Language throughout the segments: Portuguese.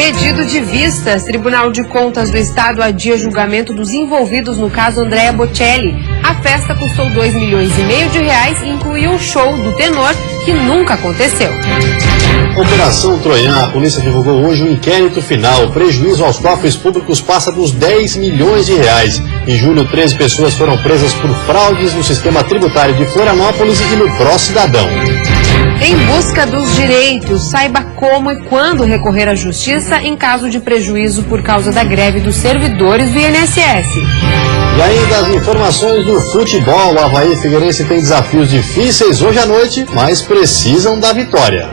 Pedido de vistas. Tribunal de Contas do Estado adia julgamento dos envolvidos no caso Andrea Bocelli. A festa custou R$2,5 milhões e incluiu um show do tenor que nunca aconteceu. Operação Troian. A polícia divulgou hoje um inquérito final. O prejuízo aos cofres públicos passa dos R$10 milhões. Em julho, 13 pessoas foram presas por fraudes no sistema tributário de Florianópolis e no Pró-Cidadão. Em busca dos direitos, saiba como e quando recorrer à justiça em caso de prejuízo por causa da greve dos servidores do INSS. E ainda as informações do futebol. O Avaí Figueirense tem desafios difíceis hoje à noite, mas precisam da vitória.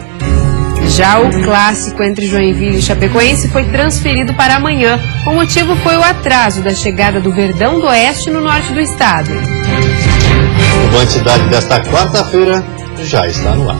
Já o clássico entre Joinville e Chapecoense foi transferido para amanhã. O motivo foi o atraso da chegada do Verdão do Oeste no norte do estado. O Band Cidade desta quarta-feira já está no ar.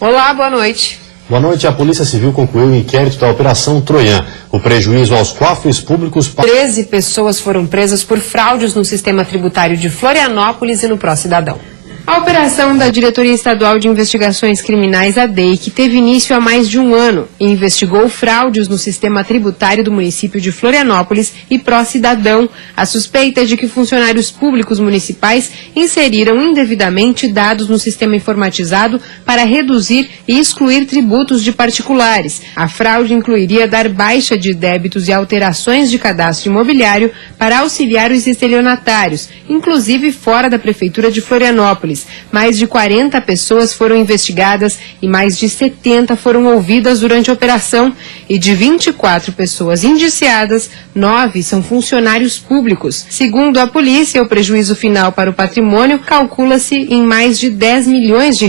Olá, boa noite. Boa noite. A Polícia Civil concluiu o inquérito da Operação Troian. O prejuízo aos cofres públicos... 13 pessoas foram presas por fraudes no sistema tributário de Florianópolis e no Pró-Cidadão. A operação da Diretoria Estadual de Investigações Criminais, a DEIC, teve início há mais de um ano e investigou fraudes no sistema tributário do município de Florianópolis e Pró-Cidadão. A suspeita é de que funcionários públicos municipais inseriram indevidamente dados no sistema informatizado para reduzir e excluir tributos de particulares. A fraude incluiria dar baixa de débitos e alterações de cadastro imobiliário para auxiliar os estelionatários, inclusive fora da Prefeitura de Florianópolis. Mais de 40 pessoas foram investigadas e mais de 70 foram ouvidas durante a operação. E de 24 pessoas indiciadas, 9 são funcionários públicos. Segundo a polícia, o prejuízo final para o patrimônio calcula-se em mais de R$10 milhões.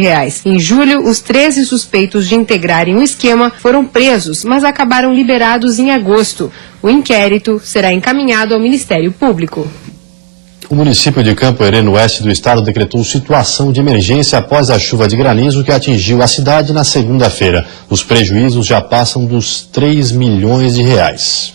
Em julho, os 13 suspeitos de integrarem o esquema foram presos, mas acabaram liberados em agosto. O inquérito será encaminhado ao Ministério Público. O município de Campoerê, no oeste do estado, decretou situação de emergência após a chuva de granizo que atingiu a cidade na segunda-feira. Os prejuízos já passam dos R$3 milhões.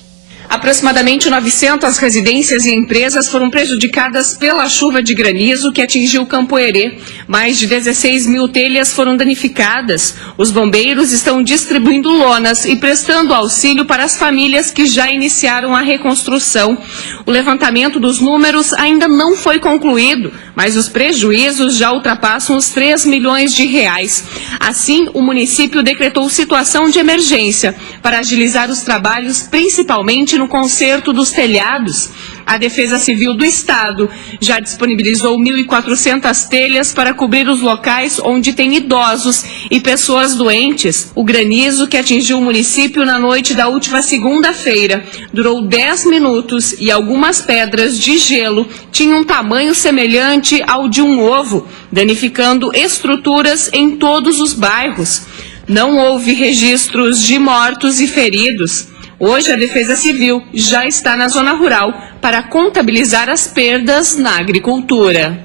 Aproximadamente 900 residências e empresas foram prejudicadas pela chuva de granizo que atingiu Campoerê. Mais de 16 mil telhas foram danificadas. Os bombeiros estão distribuindo lonas e prestando auxílio para as famílias que já iniciaram a reconstrução. O levantamento dos números ainda não foi concluído, mas os prejuízos já ultrapassam os R$3 milhões. Assim, o município decretou situação de emergência para agilizar os trabalhos, principalmente no conserto dos telhados. A Defesa Civil do Estado já disponibilizou 1.400 telhas para cobrir os locais onde tem idosos e pessoas doentes. O granizo que atingiu o município na noite da última segunda-feira durou 10 minutos e algumas pedras de gelo tinham um tamanho semelhante ao de um ovo, danificando estruturas em todos os bairros. Não houve registros de mortos e feridos. Hoje, a Defesa Civil já está na zona rural para contabilizar as perdas na agricultura.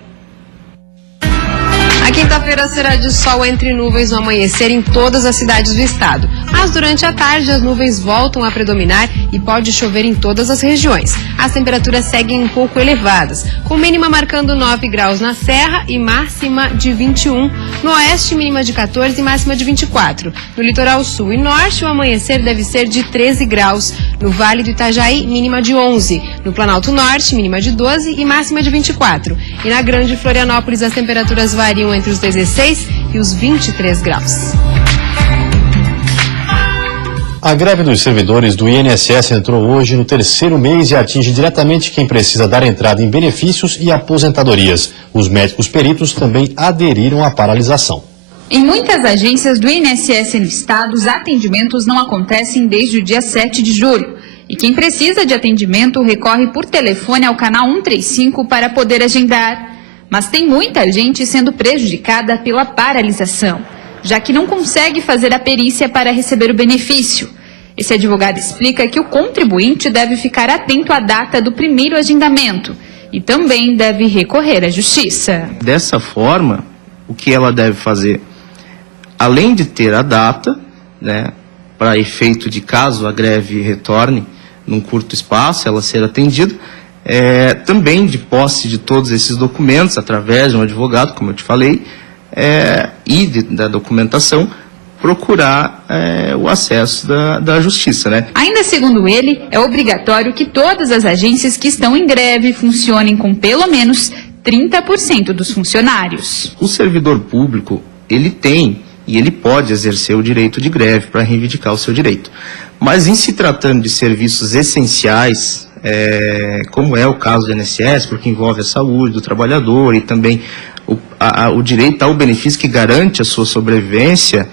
A quinta-feira será de sol entre nuvens no amanhecer em todas as cidades do estado. Mas durante a tarde as nuvens voltam a predominar e pode chover em todas as regiões. As temperaturas seguem um pouco elevadas, com mínima marcando 9 graus na Serra e máxima de 21. No oeste, mínima de 14 e máxima de 24. No litoral sul e norte, o amanhecer deve ser de 13 graus. No Vale do Itajaí, mínima de 11. No Planalto Norte, mínima de 12 e máxima de 24. E na Grande Florianópolis, as temperaturas variam entre os 16 e os 23 graus. A greve dos servidores do INSS entrou hoje no terceiro mês e atinge diretamente quem precisa dar entrada em benefícios e aposentadorias. Os médicos peritos também aderiram à paralisação. Em muitas agências do INSS no estado, os atendimentos não acontecem desde o dia 7 de julho. E quem precisa de atendimento recorre por telefone ao canal 135 para poder agendar. Mas tem muita gente sendo prejudicada pela paralisação, já que não consegue fazer a perícia para receber o benefício. Esse advogado explica que o contribuinte deve ficar atento à data do primeiro agendamento e também deve recorrer à justiça. Dessa forma, o que ela deve fazer? Além de ter a data, para efeito de caso a greve retorne num curto espaço, ela ser atendida, também de posse de todos esses documentos, através de um advogado, como eu te falei, da documentação, procurar o acesso da justiça, né? Ainda segundo ele, é obrigatório que todas as agências que estão em greve funcionem com pelo menos 30% dos funcionários. O servidor público, ele tem e ele pode exercer o direito de greve para reivindicar o seu direito. Mas em se tratando de serviços essenciais, como é o caso do INSS, porque envolve a saúde do trabalhador e também o direito ao benefício que garante a sua sobrevivência,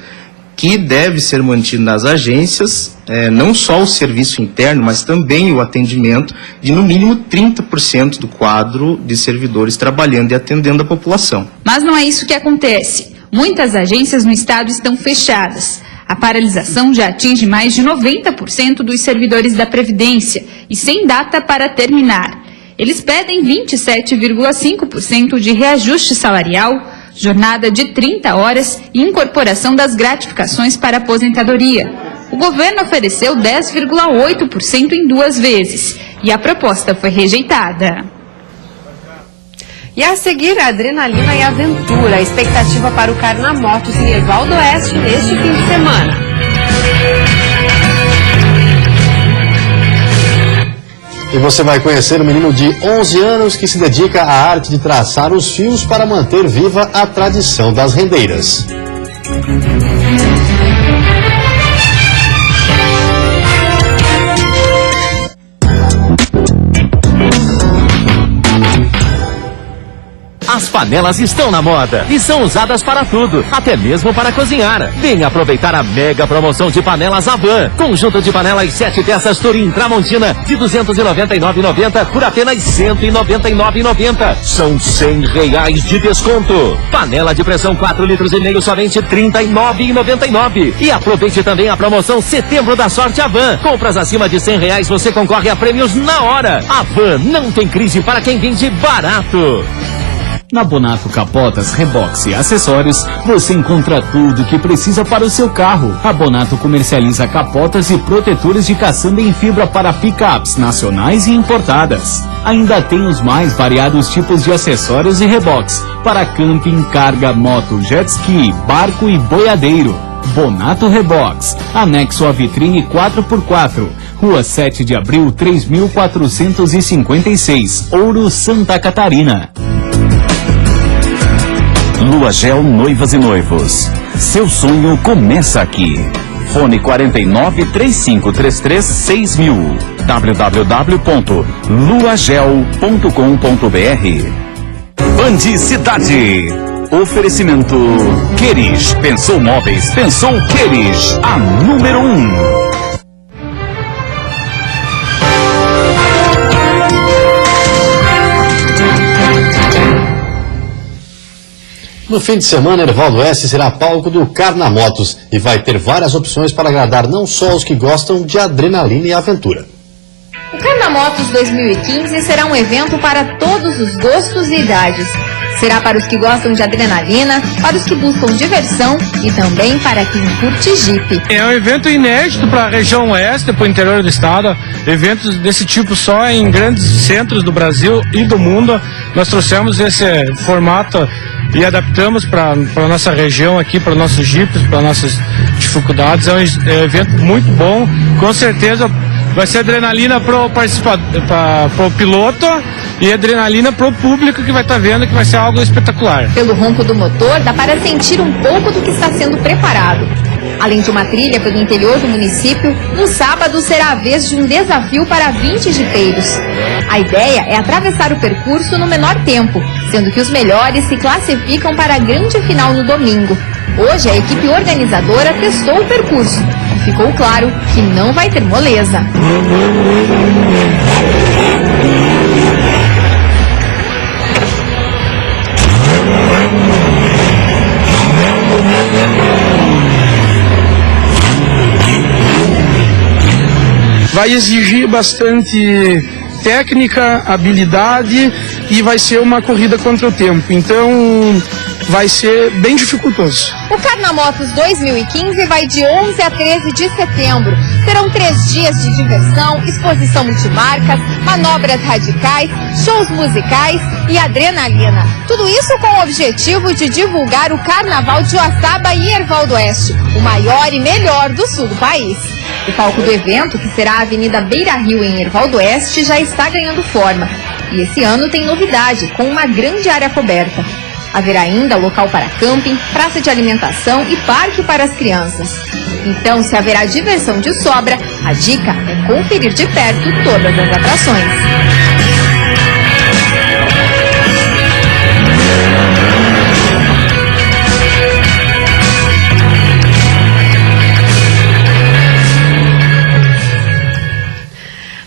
que deve ser mantido nas agências, não só o serviço interno, mas também o atendimento de no mínimo 30% do quadro de servidores trabalhando e atendendo a população. Mas não é isso que acontece. Muitas agências no estado estão fechadas. A paralisação já atinge mais de 90% dos servidores da Previdência e sem data para terminar. Eles pedem 27,5% de reajuste salarial, jornada de 30 horas e incorporação das gratificações para aposentadoria. O governo ofereceu 10,8% em 2 vezes e a proposta foi rejeitada. E a seguir, a Adrenalina e Aventura, a expectativa para o Carnamotos em Ervaldo Oeste neste fim de semana. E você vai conhecer um menino de 11 anos que se dedica à arte de traçar os fios para manter viva a tradição das rendeiras. As panelas estão na moda e são usadas para tudo, até mesmo para cozinhar. Venha aproveitar a mega promoção de panelas Avan. Conjunto de panelas 7 peças Turim Tramontina de R$ 299,90 por apenas R$ 199,90. São R$100 de desconto. Panela de pressão 4,5 litros somente R$ 39,99. E aproveite também a promoção Setembro da Sorte Avan. Compras acima de R$100 você concorre a prêmios na hora. Avan não tem crise para quem vende barato. Na Bonato Capotas, Rebox e Acessórios, você encontra tudo o que precisa para o seu carro. A Bonato comercializa capotas e protetores de caçamba em fibra para picapes nacionais e importadas. Ainda tem os mais variados tipos de acessórios e rebox para camping, carga, moto, jet ski, barco e boiadeiro. Bonato Rebox, anexo à vitrine 4x4, Rua 7 de Abril, 3456, Ouro, Santa Catarina. Lua Gel Noivas e Noivos. Seu sonho começa aqui. Fone 49-3533-6000. www.luagel.com.br. Band Cidade. Oferecimento Queris. Pensou móveis, pensou Queris. A número 1. No fim de semana, Ervaldo Oeste será palco do Carnamotos e vai ter várias opções para agradar não só os que gostam de adrenalina e aventura. O Carnamotos 2015 será um evento para todos os gostos e idades. Será para os que gostam de adrenalina, para os que buscam diversão e também para quem curte Jeep. É um evento inédito para a região oeste, para o interior do estado. Eventos desse tipo só em grandes centros do Brasil e do mundo. Nós trouxemos esse formato e adaptamos para a nossa região aqui, para nossos jipes, para nossas dificuldades. É um evento muito bom, com certeza vai ser adrenalina para o piloto e adrenalina para o público que vai estar vendo, que vai ser algo espetacular. Pelo ronco do motor, dá para sentir um pouco do que está sendo preparado. Além de uma trilha pelo interior do município, no sábado será a vez de um desafio para 20 jipeiros. A ideia é atravessar o percurso no menor tempo, sendo que os melhores se classificam para a grande final no domingo. Hoje a equipe organizadora testou o percurso e ficou claro que não vai ter moleza. Vai exigir bastante técnica, habilidade e vai ser uma corrida contra o tempo. Então, vai ser bem dificultoso. O Carnamotos 2015 vai de 11 a 13 de setembro. Serão 3 dias de diversão, exposição multimarcas, manobras radicais, shows musicais e adrenalina. Tudo isso com o objetivo de divulgar o Carnaval de Joaçaba e Erval do Oeste, o maior e melhor do sul do país. O palco do evento, que será a Avenida Beira Rio em Erval do Oeste, já está ganhando forma. E esse ano tem novidade, com uma grande área coberta. Haverá ainda local para camping, praça de alimentação e parque para as crianças. Então, se haverá diversão de sobra, a dica é conferir de perto todas as atrações.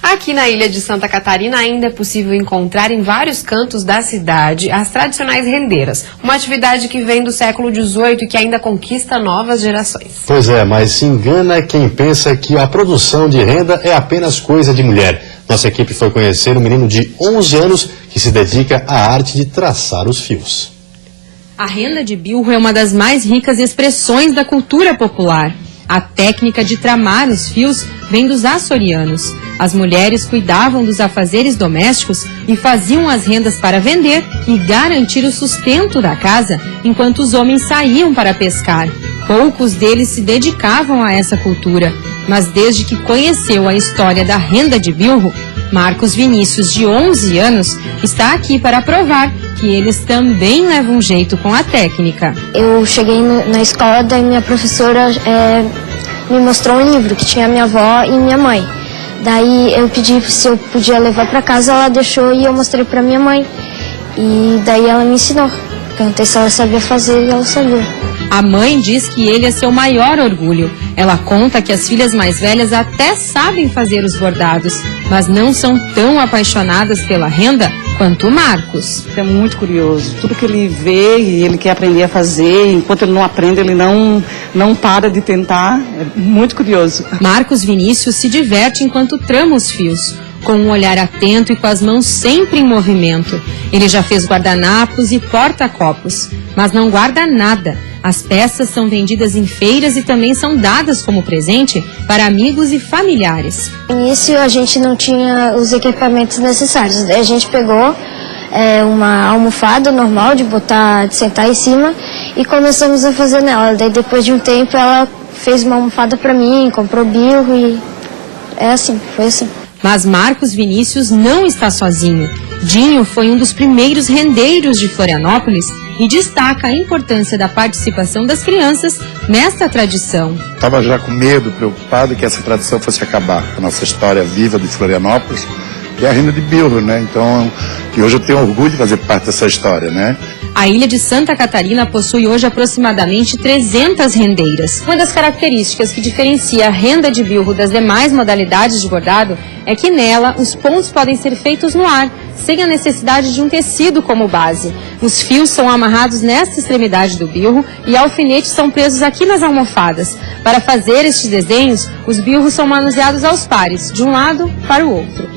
Aqui na ilha de Santa Catarina ainda é possível encontrar em vários cantos da cidade as tradicionais rendeiras, uma atividade que vem do século XVIII e que ainda conquista novas gerações. Pois é, mas se engana quem pensa que a produção de renda é apenas coisa de mulher. Nossa equipe foi conhecer um menino de 11 anos que se dedica à arte de traçar os fios. A renda de bilro é uma das mais ricas expressões da cultura popular. A técnica de tramar os fios vem dos açorianos. As mulheres cuidavam dos afazeres domésticos e faziam as rendas para vender e garantir o sustento da casa, enquanto os homens saíam para pescar. Poucos deles se dedicavam a essa cultura, mas desde que conheceu a história da renda de bilro, Marcos Vinícius, de 11 anos, está aqui para provar que eles também levam jeito com a técnica. Eu cheguei na escola, daí minha professora me mostrou um livro que tinha minha avó e minha mãe. Daí eu pedi se eu podia levar para casa, ela deixou e eu mostrei para minha mãe. E daí ela me ensinou. Perguntei se ela sabia fazer e ela sabia. A mãe diz que ele é seu maior orgulho. Ela conta que as filhas mais velhas até sabem fazer os bordados, mas não são tão apaixonadas pela renda quanto o Marcos. É muito curioso. Tudo que ele vê e ele quer aprender a fazer, enquanto ele não aprende, ele não para de tentar. É muito curioso. Marcos Vinícius se diverte enquanto trama os fios, com um olhar atento e com as mãos sempre em movimento. Ele já fez guardanapos e porta-copos, mas não guarda nada. As peças são vendidas em feiras e também são dadas como presente para amigos e familiares. No início a gente não tinha os equipamentos necessários. Daí a gente pegou uma almofada normal de sentar em cima e começamos a fazer nela. Daí depois de um tempo ela fez uma almofada para mim, comprou bilro e foi assim. Mas Marcos Vinícius não está sozinho. Dinho foi um dos primeiros rendeiros de Florianópolis e destaca a importância da participação das crianças nesta tradição. Estava já com medo, preocupado que essa tradição fosse acabar. A nossa história viva de Florianópolis, que é a renda de bilro, né? Então, que hoje eu tenho orgulho de fazer parte dessa história, né? A ilha de Santa Catarina possui hoje aproximadamente 300 rendeiras. Uma das características que diferencia a renda de bilro das demais modalidades de bordado é que nela os pontos podem ser feitos no ar, sem a necessidade de um tecido como base. Os fios são amarrados nesta extremidade do bilro e alfinetes são presos aqui nas almofadas. Para fazer estes desenhos, os bilros são manuseados aos pares, de um lado para o outro.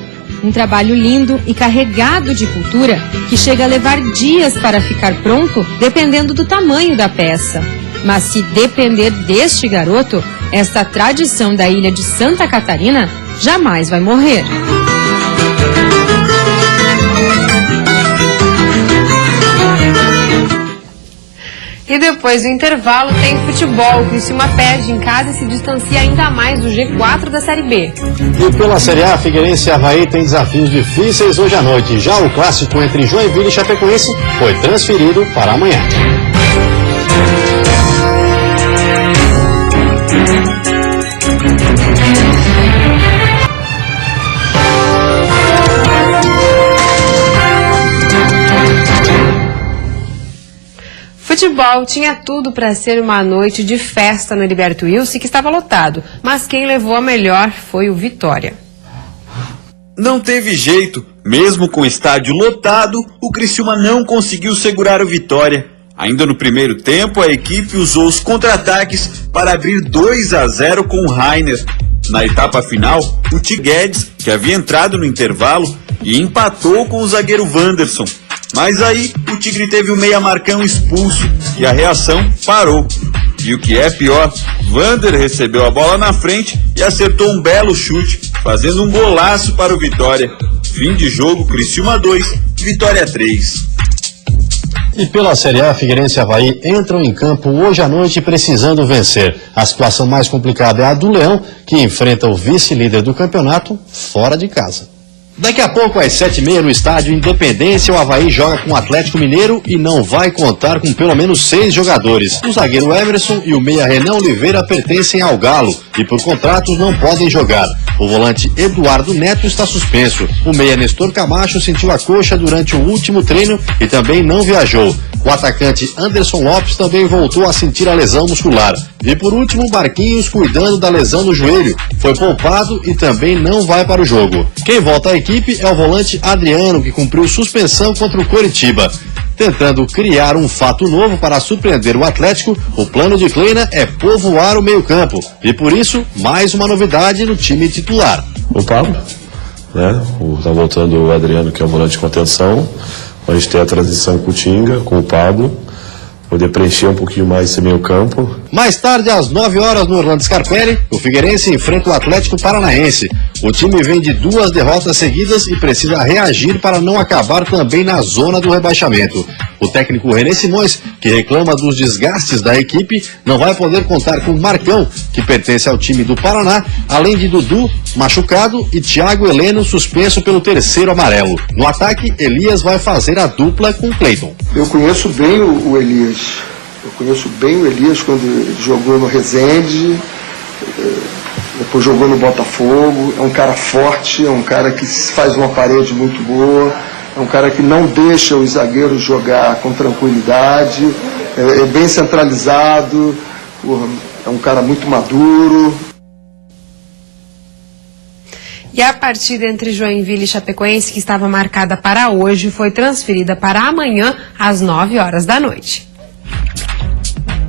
Um trabalho lindo e carregado de cultura que chega a levar dias para ficar pronto, dependendo do tamanho da peça. Mas se depender deste garoto, esta tradição da ilha de Santa Catarina jamais vai morrer. E depois do intervalo tem futebol. O Criciúma perde em casa e se distancia ainda mais do G4 da Série B. E pela Série A, Figueirense e Avaí tem desafios difíceis hoje à noite. Já o clássico entre Joinville e Chapecoense foi transferido para amanhã. Futebol tinha tudo para ser uma noite de festa no Heriberto Wilson, que estava lotado, mas quem levou a melhor foi o Vitória. Não teve jeito, mesmo com o estádio lotado, o Criciúma não conseguiu segurar o Vitória. Ainda no primeiro tempo, a equipe usou os contra-ataques para abrir 2-0 com o Rainer. Na etapa final, o Tiguedes, que havia entrado no intervalo, e empatou com o zagueiro Wanderson. Mas aí o Tigre teve o meia Marcão expulso e a reação parou. E o que é pior, Vander recebeu a bola na frente e acertou um belo chute, fazendo um golaço para o Vitória. Fim de jogo, Criciúma 2, Vitória 3. E pela Série A, Figueirense e Avaí entram em campo hoje à noite precisando vencer. A situação mais complicada é a do Leão, que enfrenta o vice-líder do campeonato fora de casa. Daqui a pouco, às 7h30, no estádio Independência, o Avaí joga com o Atlético Mineiro e não vai contar com pelo menos 6 jogadores. O zagueiro Everson e o meia Renan Oliveira pertencem ao Galo e por contratos não podem jogar. O volante Eduardo Neto está suspenso. O meia Nestor Camacho sentiu a coxa durante o último treino e também não viajou. O atacante Anderson Lopes também voltou a sentir a lesão muscular. E por último, Marquinhos, cuidando da lesão no joelho, foi poupado e também não vai para o jogo. Quem volta à equipe é o volante Adriano, que cumpriu suspensão contra o Coritiba. Tentando criar um fato novo para surpreender o Atlético, o plano de Kleina é povoar o meio-campo. E por isso, mais uma novidade no time titular. O Pablo, né? Tá voltando o Adriano, que é o volante de contenção. A gente tem a transição com o Tinga, com o Pablo, poder preencher um pouquinho mais esse meio campo. Mais tarde, às 9h, no Orlando Scarpelli, o Figueirense enfrenta o Atlético Paranaense. O time vem de 2 derrotas seguidas e precisa reagir para não acabar também na zona do rebaixamento. O técnico René Simões, que reclama dos desgastes da equipe, não vai poder contar com Marcão, que pertence ao time do Paraná, além de Dudu, machucado, e Thiago Heleno, suspenso pelo 3º amarelo. No ataque, Elias vai fazer a dupla com Cleiton. Eu conheço bem o Elias. Eu conheço bem o Elias quando ele jogou no Resende, depois jogou no Botafogo. É um cara forte, é um cara que faz uma parede muito boa, é um cara que não deixa os zagueiros jogar com tranquilidade, é bem centralizado, é um cara muito maduro. E a partida entre Joinville e Chapecoense, que estava marcada para hoje, foi transferida para amanhã, às 9h da noite.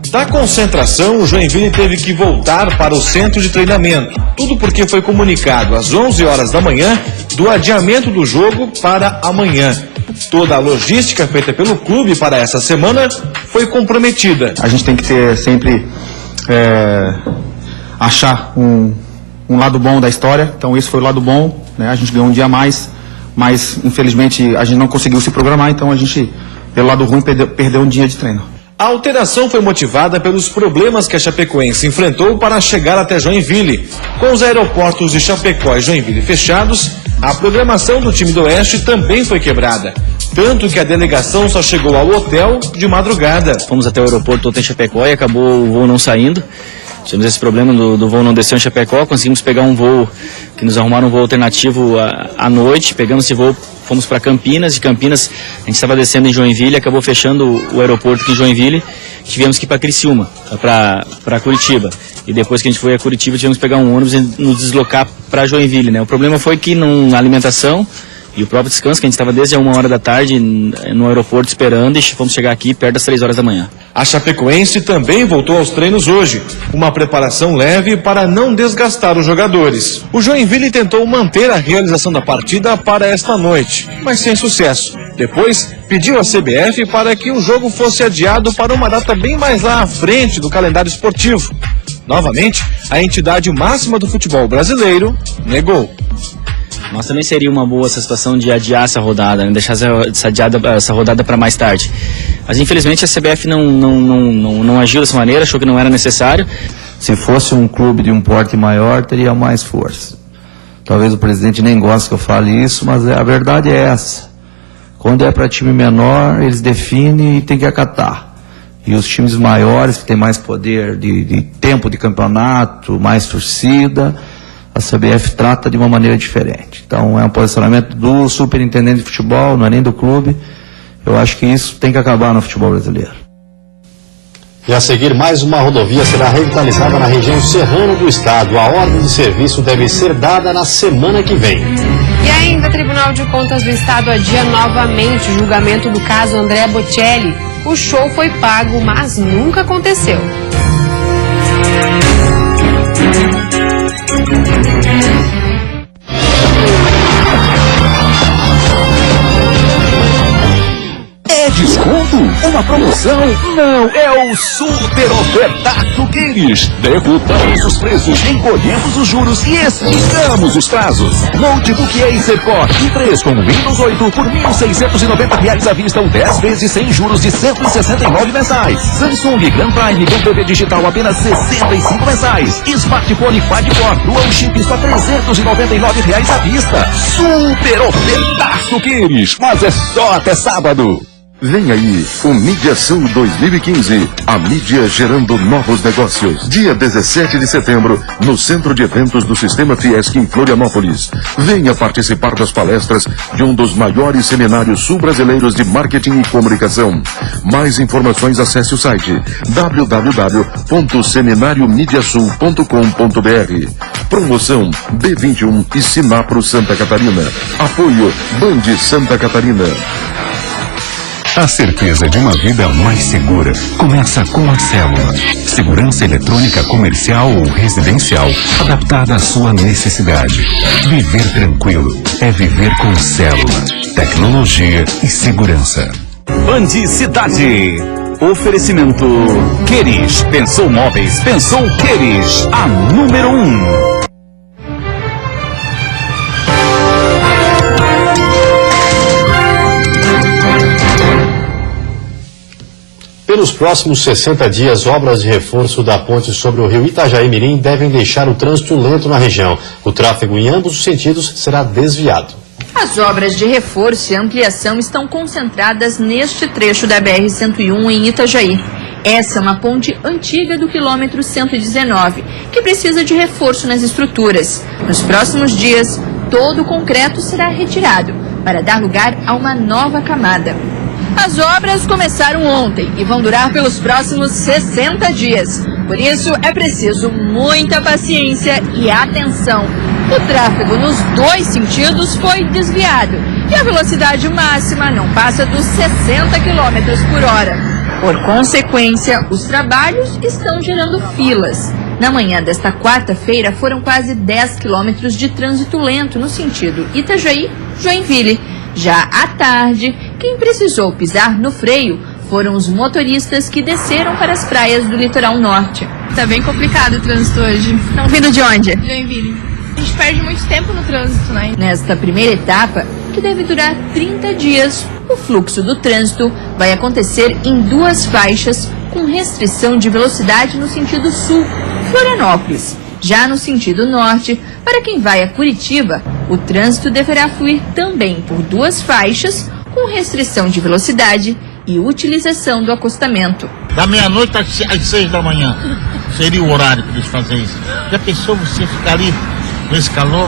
Da concentração, o Joinville teve que voltar para o centro de treinamento. Tudo porque foi comunicado às 11h da manhã do adiamento do jogo para amanhã. Toda a logística feita pelo clube para essa semana foi comprometida. A gente tem que ter sempre achar um lado bom da história. Então esse foi o lado bom, né? A gente ganhou um dia a mais, mas infelizmente a gente não conseguiu se programar, então a gente, pelo lado ruim, perdeu um dia de treino. A alteração foi motivada pelos problemas que a Chapecoense enfrentou para chegar até Joinville. Com os aeroportos de Chapecó e Joinville fechados, a programação do time do Oeste também foi quebrada. Tanto que a delegação só chegou ao hotel de madrugada. Fomos até o aeroporto em Chapecó e acabou o voo não saindo. Tivemos esse problema do voo não descer em Chapecó, conseguimos pegar um voo, que nos arrumaram um voo alternativo à noite, pegamos esse voo, fomos para Campinas, de Campinas a gente estava descendo em Joinville, acabou fechando o aeroporto aqui em Joinville, tivemos que ir para Criciúma, para Curitiba, e depois que a gente foi a Curitiba tivemos que pegar um ônibus e nos deslocar para Joinville, né? O problema foi que na alimentação e o próprio descanso, que a gente estava desde a 1h da tarde no aeroporto esperando, e fomos chegar aqui perto das 3h da manhã. A Chapecoense também voltou aos treinos hoje, uma preparação leve para não desgastar os jogadores. O Joinville tentou manter a realização da partida para esta noite, mas sem sucesso. Depois, pediu à CBF para que o jogo fosse adiado para uma data bem mais lá à frente do calendário esportivo. Novamente, a entidade máxima do futebol brasileiro negou. Mas também seria uma boa essa situação de adiar essa rodada, né? Deixar essa rodada para mais tarde. Mas infelizmente a CBF não agiu dessa maneira, achou que não era necessário. Se fosse um clube de um porte maior, teria mais força. Talvez o presidente nem goste que eu fale isso, mas a verdade é essa. Quando é para time menor, eles definem e tem que acatar. E os times maiores, que têm mais poder de tempo de campeonato, mais torcida, a CBF trata de uma maneira diferente. Então é um posicionamento do superintendente de futebol, não é nem do clube. Eu acho que isso tem que acabar no futebol brasileiro. E a seguir, mais uma rodovia será revitalizada na região serrana do estado. A ordem de serviço deve ser dada na semana que vem. E ainda, o Tribunal de Contas do Estado adia novamente o julgamento do caso André Bocelli. O show foi pago, mas nunca aconteceu. Uma promoção? Não, é o Super Ofertaço Queires. Derrubamos os preços, encolhemos os juros e esticamos os prazos. Notebook Acer Core i3 com Windows 8 por R$ 1.690 à vista ou 10 vezes sem juros de R$ 169 mensais. Samsung Grand Prime com TV digital apenas R$ 65 mensais. Smartphone Quad-Core Dual Chip só R$ 399 à vista. Super Ofertaço Queires, mas é só até sábado. Vem aí, o Mídia Sul 2015, a mídia gerando novos negócios. Dia 17 de setembro, no Centro de Eventos do Sistema Fiesc em Florianópolis. Venha participar das palestras de um dos maiores seminários sul-brasileiros de marketing e comunicação. Mais informações, acesse o site www.seminariomediasul.com.br. Promoção B21 e Sinapro Santa Catarina. Apoio Band Santa Catarina. A certeza de uma vida mais segura começa com a Célula. Segurança eletrônica comercial ou residencial, adaptada à sua necessidade. Viver tranquilo é viver com Célula. Tecnologia e segurança. Band Cidade. Oferecimento Queires. Pensou móveis, pensou Queires. A número 1. Pelos próximos 60 dias, obras de reforço da ponte sobre o rio Itajaí-Mirim devem deixar o trânsito lento na região. O tráfego em ambos os sentidos será desviado. As obras de reforço e ampliação estão concentradas neste trecho da BR-101 em Itajaí. Essa é uma ponte antiga do quilômetro 119, que precisa de reforço nas estruturas. Nos próximos dias, todo o concreto será retirado para dar lugar a uma nova camada. As obras começaram ontem e vão durar pelos próximos 60 dias. Por isso, é preciso muita paciência e atenção. O tráfego nos dois sentidos foi desviado e a velocidade máxima não passa dos 60 km por hora. Por consequência, os trabalhos estão gerando filas. Na manhã desta quarta-feira, foram quase 10 quilômetros de trânsito lento no sentido Itajaí-Joinville. Já à tarde, quem precisou pisar no freio foram os motoristas que desceram para as praias do litoral norte. Tá bem complicado o trânsito hoje. Estão vindo de onde? Joinville. A gente perde muito tempo no trânsito, né? Nesta primeira etapa, que deve durar 30 dias, o fluxo do trânsito vai acontecer em duas faixas com restrição de velocidade no sentido sul, Florianópolis. Já no sentido norte, para quem vai a Curitiba, o trânsito deverá fluir também por duas faixas, com restrição de velocidade e utilização do acostamento. Da meia-noite às 6 da manhã seria o horário para eles fazerem isso. Já pensou você ficar ali nesse calor?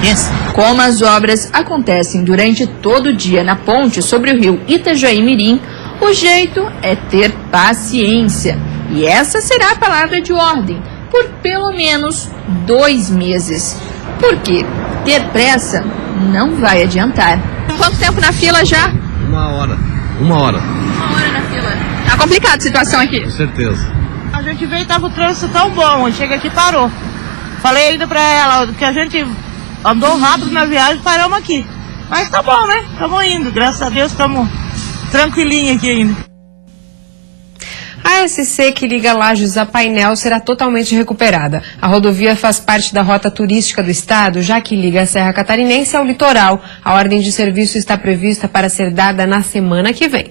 Pensa. Como as obras acontecem durante todo o dia na ponte sobre o rio Itajaí-Mirim, o jeito é ter paciência. E essa será a palavra de ordem por pelo menos 2 meses. Porque ter pressa não vai adiantar. Quanto tempo na fila já? 1 hora. 1 hora na fila. Tá complicada a situação aqui. Com certeza. A gente veio e tava o trânsito tão bom, chega aqui e parou. Falei ainda pra ela que a gente andou rápido na viagem, paramos aqui. Mas tá bom, né? Estamos indo, graças a Deus estamos tranquilinhos aqui ainda. A SC que liga Lages a Painel será totalmente recuperada. A rodovia faz parte da rota turística do estado, já que liga a Serra Catarinense ao litoral. A ordem de serviço está prevista para ser dada na semana que vem.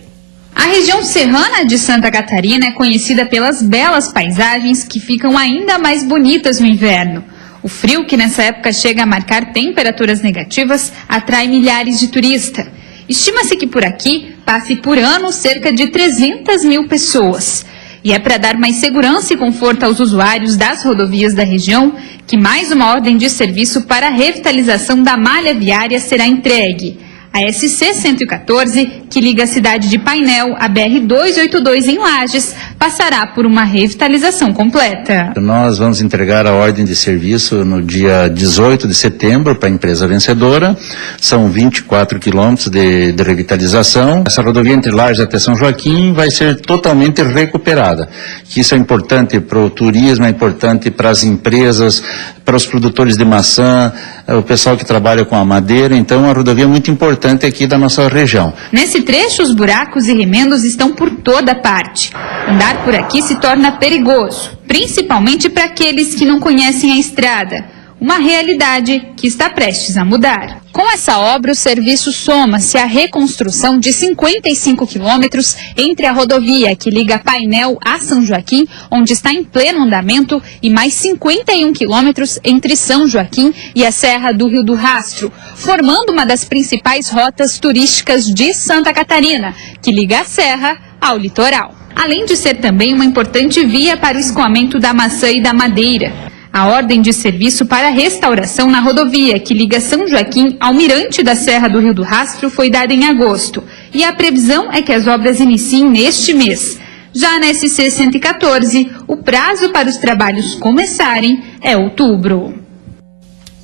A região serrana de Santa Catarina é conhecida pelas belas paisagens que ficam ainda mais bonitas no inverno. O frio, que nessa época chega a marcar temperaturas negativas, atrai milhares de turistas. Estima-se que por aqui passe por ano cerca de 300 mil pessoas. E é para dar mais segurança e conforto aos usuários das rodovias da região que mais uma ordem de serviço para a revitalização da malha viária será entregue. A SC 114, que liga a cidade de Painel à BR-282 em Lages, passará por uma revitalização completa. Nós vamos entregar a ordem de serviço no dia 18 de setembro para a empresa vencedora. São 24 quilômetros de revitalização. Essa rodovia entre Lages até São Joaquim vai ser totalmente recuperada. Isso é importante para o turismo, é importante para as empresas, para os produtores de maçã, o pessoal que trabalha com a madeira. Então, a rodovia é muito importante aqui da nossa região. Nesse trecho, os buracos e remendos estão por toda parte. Andar por aqui se torna perigoso, principalmente para aqueles que não conhecem a estrada. Uma realidade que está prestes a mudar. Com essa obra, o serviço soma-se à reconstrução de 55 quilômetros entre a rodovia que liga Painel a São Joaquim, onde está em pleno andamento, e mais 51 quilômetros entre São Joaquim e a Serra do Rio do Rastro, formando uma das principais rotas turísticas de Santa Catarina, que liga a serra ao litoral. Além de ser também uma importante via para o escoamento da maçã e da madeira. A ordem de serviço para a restauração na rodovia que liga São Joaquim ao Mirante da Serra do Rio do Rastro foi dada em agosto. E a previsão é que as obras iniciem neste mês. Já na SC 114, o prazo para os trabalhos começarem é outubro.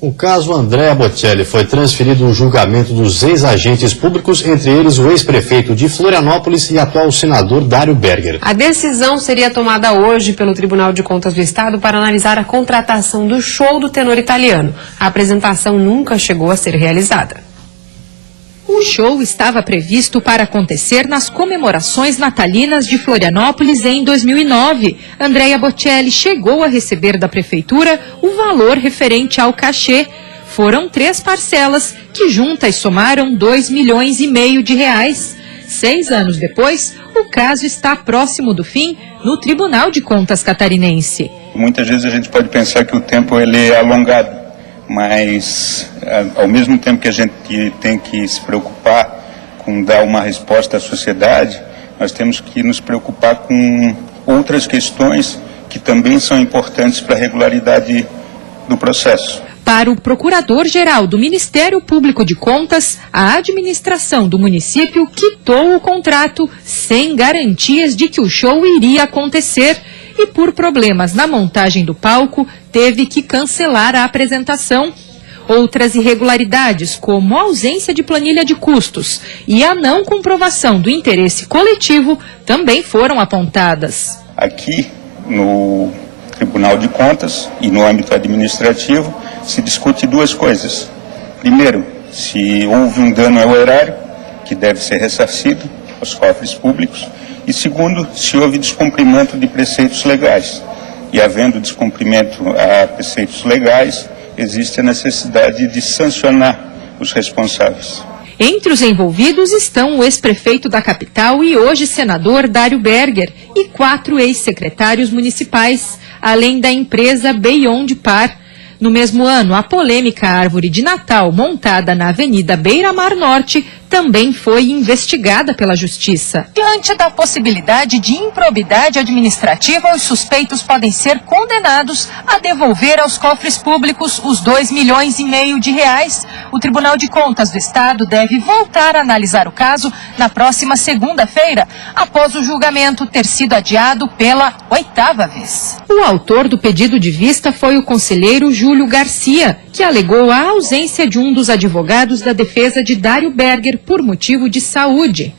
O caso Andréa Bocelli foi transferido no julgamento dos ex-agentes públicos, entre eles o ex-prefeito de Florianópolis e atual senador Dário Berger. A decisão seria tomada hoje pelo Tribunal de Contas do Estado para analisar a contratação do show do tenor italiano. A apresentação nunca chegou a ser realizada. O show estava previsto para acontecer nas comemorações natalinas de Florianópolis em 2009. Andréa Bocelli chegou a receber da prefeitura o valor referente ao cachê. Foram 3 parcelas que juntas somaram 2,5 milhões de reais. 6 anos depois, o caso está próximo do fim no Tribunal de Contas catarinense. Muitas vezes a gente pode pensar que o tempo ele é alongado. Mas, ao mesmo tempo que a gente tem que se preocupar com dar uma resposta à sociedade, nós temos que nos preocupar com outras questões que também são importantes para a regularidade do processo. Para o procurador-geral do Ministério Público de Contas, a administração do município quitou o contrato sem garantias de que o show iria acontecer. E por problemas na montagem do palco, teve que cancelar a apresentação. Outras irregularidades, como a ausência de planilha de custos e a não comprovação do interesse coletivo, também foram apontadas. Aqui, no Tribunal de Contas e no âmbito administrativo, se discute 2 coisas. Primeiro, se houve um dano ao erário, que deve ser ressarcido aos cofres públicos. E segundo, se houve descumprimento de preceitos legais. E havendo descumprimento a preceitos legais, existe a necessidade de sancionar os responsáveis. Entre os envolvidos estão o ex-prefeito da capital e hoje senador Dário Berger e 4 ex-secretários municipais, além da empresa Beyond Par. No mesmo ano, a polêmica árvore de Natal montada na Avenida Beira-Mar Norte também foi investigada pela Justiça. Diante da possibilidade de improbidade administrativa, os suspeitos podem ser condenados a devolver aos cofres públicos os 2,5 milhões de reais. O Tribunal de Contas do Estado deve voltar a analisar o caso na próxima segunda-feira, após o julgamento ter sido adiado pela 8ª vez. O autor do pedido de vista foi o conselheiro Júlio Garcia, que alegou a ausência de um dos advogados da defesa de Dário Berger por motivo de saúde.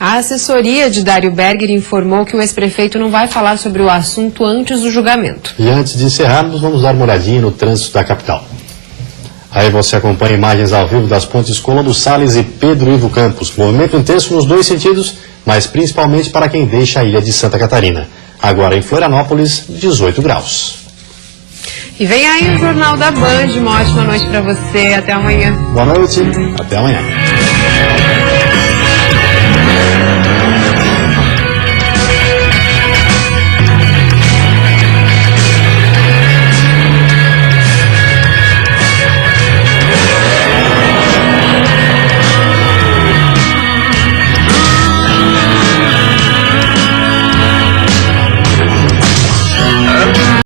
A assessoria de Dário Berger informou que o ex-prefeito não vai falar sobre o assunto antes do julgamento. E antes de encerrarmos, vamos dar uma olhadinha no trânsito da capital. Aí você acompanha imagens ao vivo das pontes Colombo Salles e Pedro Ivo Campos. Movimento intenso nos 2 sentidos, mas principalmente para quem deixa a ilha de Santa Catarina. Agora em Florianópolis, 18 graus. E vem aí o Jornal da Band. Uma ótima noite para você. Até amanhã. Boa noite. Até amanhã.